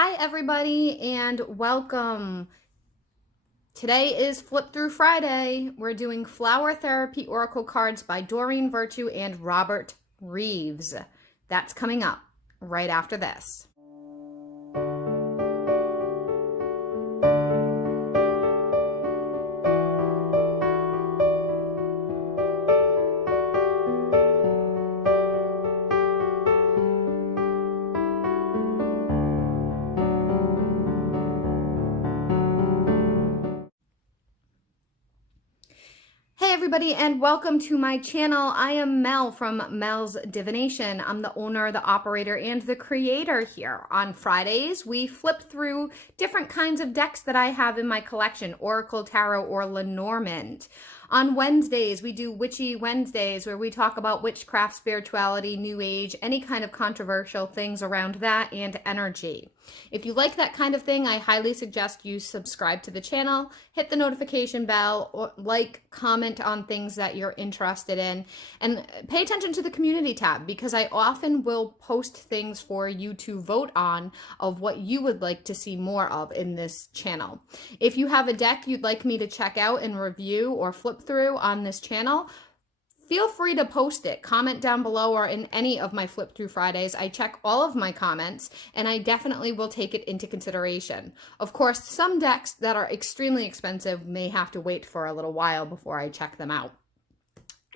Hi everybody and welcome. Today is Flip Thru Friday. We're doing Flower Therapy Oracle cards by Doreen Virtue and Robert Reeves. That's coming up right after this. Hey everybody and welcome to my channel. I am Mel from Mel's Divination. I'm the owner, the operator, and the creator here. On Fridays, we flip through different kinds of decks that I have in my collection, Oracle, Tarot, or Lenormand. On Wednesdays, we do Witchy Wednesdays, where we talk about witchcraft, spirituality, new age, any kind of controversial things around that, and energy. If you like that kind of thing, I highly suggest you subscribe to the channel, hit the notification bell, or like, comment on things that you're interested in, and pay attention to the community tab because I often will post things for you to vote on of what you would like to see more of in this channel. If you have a deck you'd like me to check out and review or flip through on this channel, feel free to post it. Comment down below or in any of my Flip Thru Fridays. I check all of my comments and I definitely will take it into consideration. Of course, some decks that are extremely expensive may have to wait for a little while before I check them out.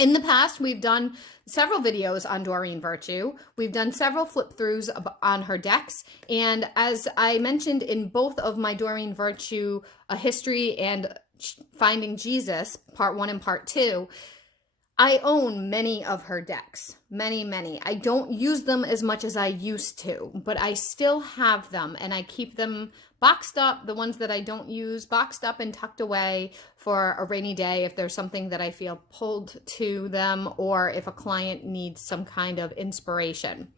In the past, we've done several videos on Doreen Virtue. We've done several flip-throughs on her decks. And as I mentioned in both of my Doreen Virtue, A History and Finding Jesus, Part 1 and Part 2, I own many of her decks, many. I don't use them as much as I used to, but I still have them and I keep them boxed up, the ones that I don't use, boxed up and tucked away for a rainy day if there's something that I feel pulled to them or if a client needs some kind of inspiration.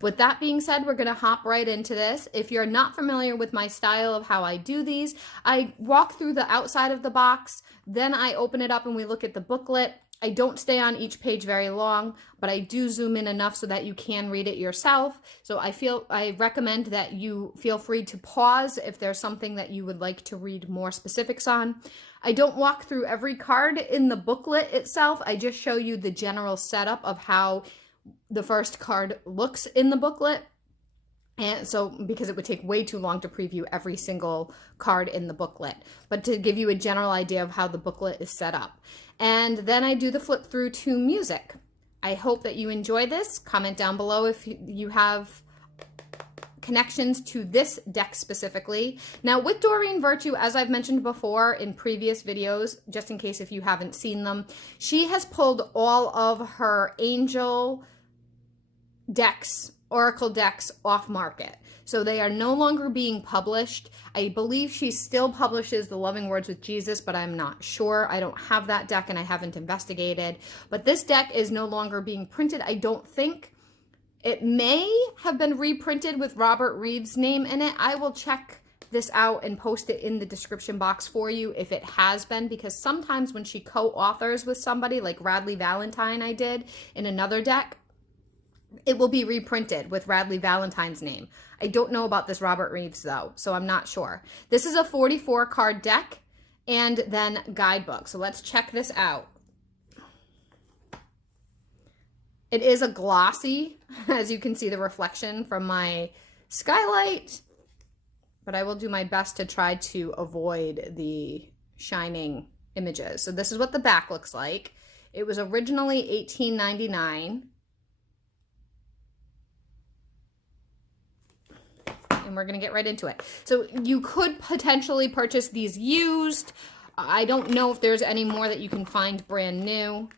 With that being said, we're going to hop right into this. If you're not familiar with my style of how I do these, I walk through the outside of the box, then I open it up and we look at the booklet. I don't stay on each page very long, but I do zoom in enough so that you can read it yourself. So I recommend that you feel free to pause if there's something that you would like to read more specifics on. I don't walk through every card in the booklet itself. I just show you the general setup of how the first card looks in the booklet. And so, because it would take way too long to preview every single card in the booklet, but to give you a general idea of how the booklet is set up. And then I do the flip through to music. I hope that you enjoy this. Comment down below if you have connections to this deck specifically. Now with Doreen Virtue, as I've mentioned before in previous videos, just in case if you haven't seen them, she has pulled all of her angel decks, Oracle decks off market. So they are no longer being published. I believe she still publishes the Loving Words with Jesus, but I'm not sure. I don't have that deck and I haven't investigated. But this deck is no longer being printed, I don't think. It may have been reprinted with Robert Reeves' name in it. I will check this out and post it in the description box for you if it has been, because sometimes when she co-authors with somebody like Radley Valentine I did in another deck, it will be reprinted with Radley Valentine's name. I don't know about this Robert Reeves though, so I'm not sure. This is a 44 card deck and then guidebook. So let's check this out. It is a glossy, as you can see the reflection from my skylight, but I will do my best to try to avoid the shining images. So this is what the back looks like. It was originally $18.99. And we're going to get right into it. So you could potentially purchase these used. I don't know if there's any more that you can find brand new.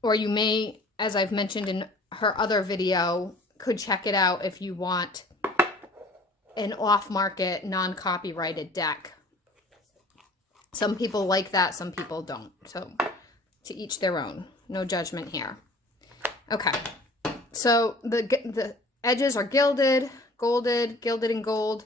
Or you may, as I've mentioned in her other video, could check it out if you want an off-market, non-copyrighted deck. Some people like that, some people don't. So to each their own. No judgment here. Okay. So the edges are gilded in gold.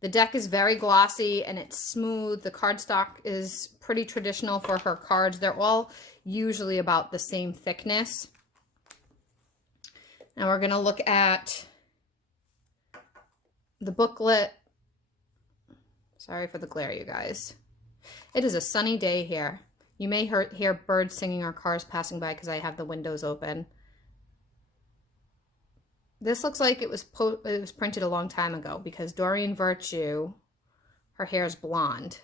The deck is very glossy and it's smooth. The cardstock is pretty traditional for her cards. They're all usually about the same thickness. Now we're going to look at the booklet. Sorry for the glare, you guys. It is a sunny day here. You may hear birds singing or cars passing by because I have the windows open. This looks like it was printed a long time ago because Doreen Virtue, her hair is blonde.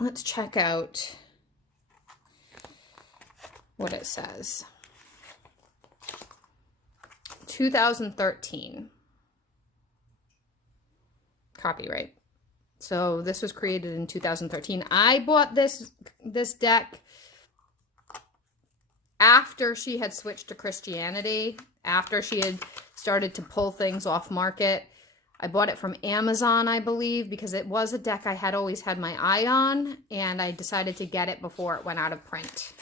Let's check out what it says. 2013. Copyright. So this was created in 2013. I bought this deck after she had switched to Christianity, after she had started to pull things off market. I bought it from Amazon, I believe, because it was a deck I had always had my eye on, and I decided to get it before it went out of print.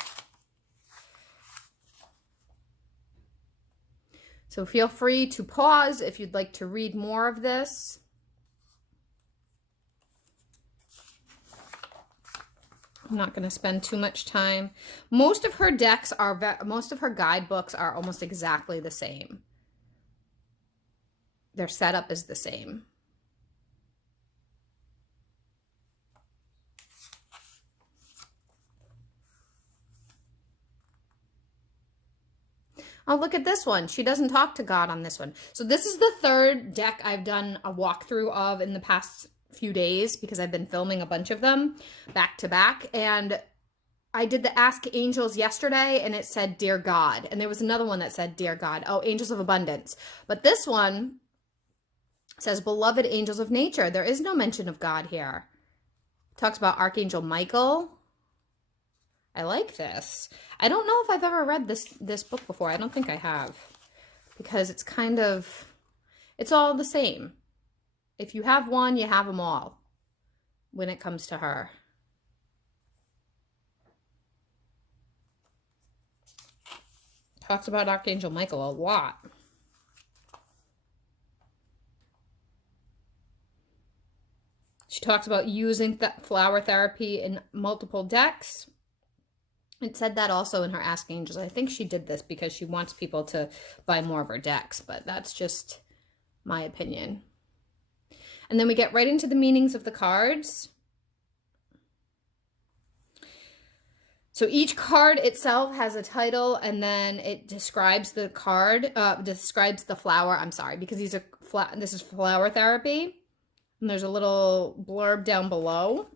So feel free to pause if you'd like to read more of this. I'm not going to spend too much time. Most of her decks are, most of her guidebooks are almost exactly the same. Their setup is the same. Oh, look at this one. She doesn't talk to God on this one. So this is the third deck I've done a walkthrough of in the past few days because I've been filming a bunch of them back to back. And I did the Ask Angels yesterday and it said, Dear God. And there was another one that said, Dear God. Oh, Angels of Abundance. But this one says, Beloved Angels of Nature. There is no mention of God here. It talks about Archangel Michael. I like this. I don't know if I've ever read this book before. I don't think I have. Because it's kind of, it's all the same. If you have one, you have them all when it comes to her. Talks about Archangel Michael a lot. She talks about using flower therapy in multiple decks. It said that also in her Ask Angels. I think she did this because she wants people to buy more of her decks, but that's just my opinion. And then we get right into the meanings of the cards. So each card itself has a title, and then it describes the card, describes the flower. I'm sorry, because these are this is flower therapy. And there's a little blurb down below.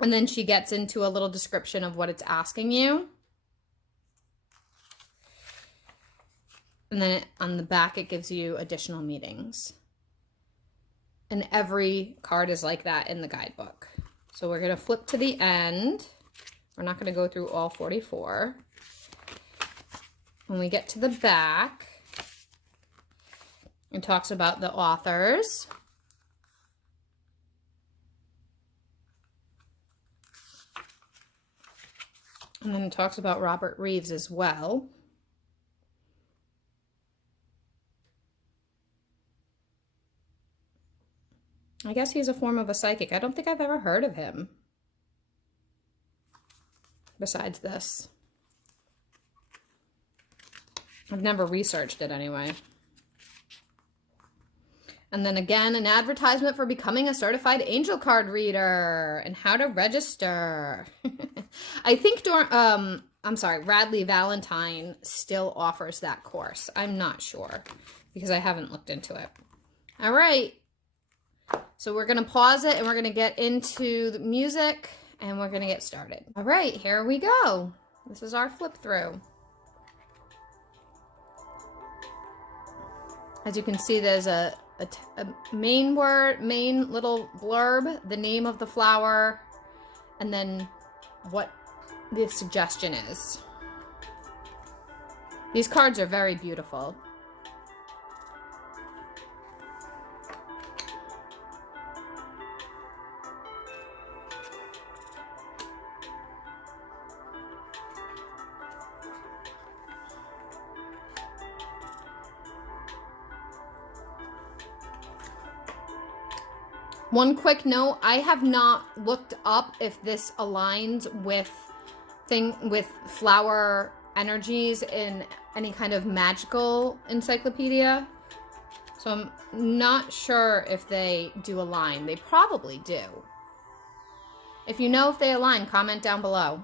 And then she gets into a little description of what it's asking you. And then on the back, it gives you additional meanings. And every card is like that in the guidebook. So we're going to flip to the end. We're not going to go through all 44. When we get to the back, it talks about the authors. And then it talks about Robert Reeves as well. I guess he's a form of a psychic. I don't think I've ever heard of him. Besides this. I've never researched it anyway. And then again, an advertisement for becoming a certified angel card reader and how to register. I think Radley Valentine still offers that course. I'm not sure because I haven't looked into it. All right. So we're going to pause it and we're going to get into the music and we're going to get started. All right, here we go. This is our flip through. As you can see, there's a main little blurb, the name of the flower, and then what the suggestion is. These cards are very beautiful. One quick note, I have not looked up if this aligns with flower energies in any kind of magical encyclopedia. So I'm not sure if they do align. They probably do. If you know if they align, comment down below.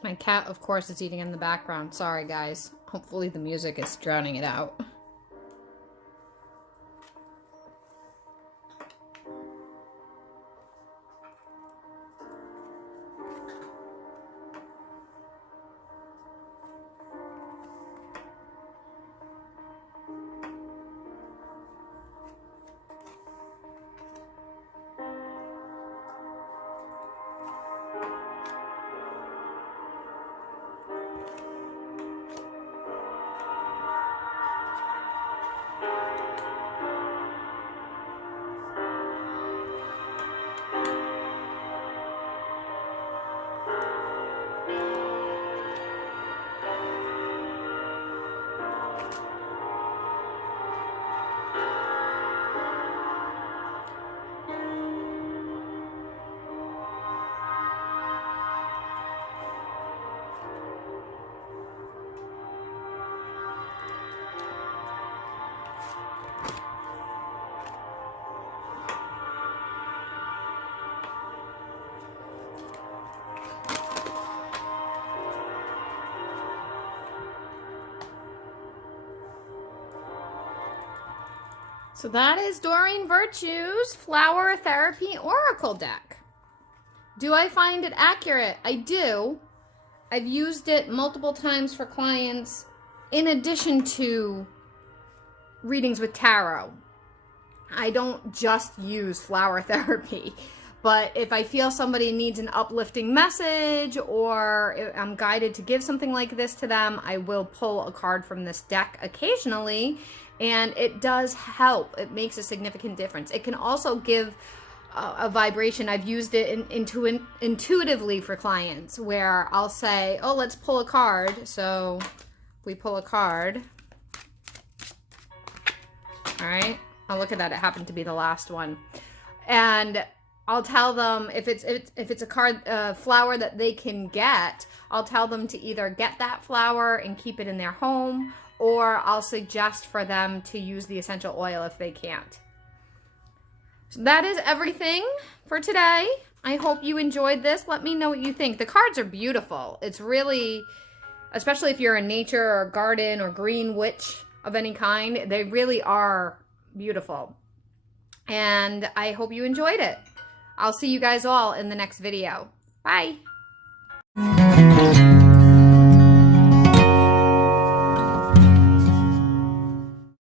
My cat, of course, is eating in the background. Sorry, guys. Hopefully the music is drowning it out. So that is Doreen Virtue's Flower Therapy Oracle deck. Do I find it accurate? I do. I've used it multiple times for clients in addition to readings with tarot. I don't just use flower therapy, but if I feel somebody needs an uplifting message or I'm guided to give something like this to them, I will pull a card from this deck occasionally, and it does help. It makes a significant difference. It can also give a vibration. I've used it intuitively for clients where I'll say, oh, let's pull a card. So we pull a card. All right. Oh, look at that. It happened to be the last one. And I'll tell them if it's a card, flower that they can get, I'll tell them to either get that flower and keep it in their home, or I'll suggest for them to use the essential oil if they can't. So that is everything for today. I hope you enjoyed this. Let me know what you think. The cards are beautiful. It's really, especially if you're a nature or garden or green witch of any kind, they really are beautiful. And I hope you enjoyed it. I'll see you guys all in the next video. Bye.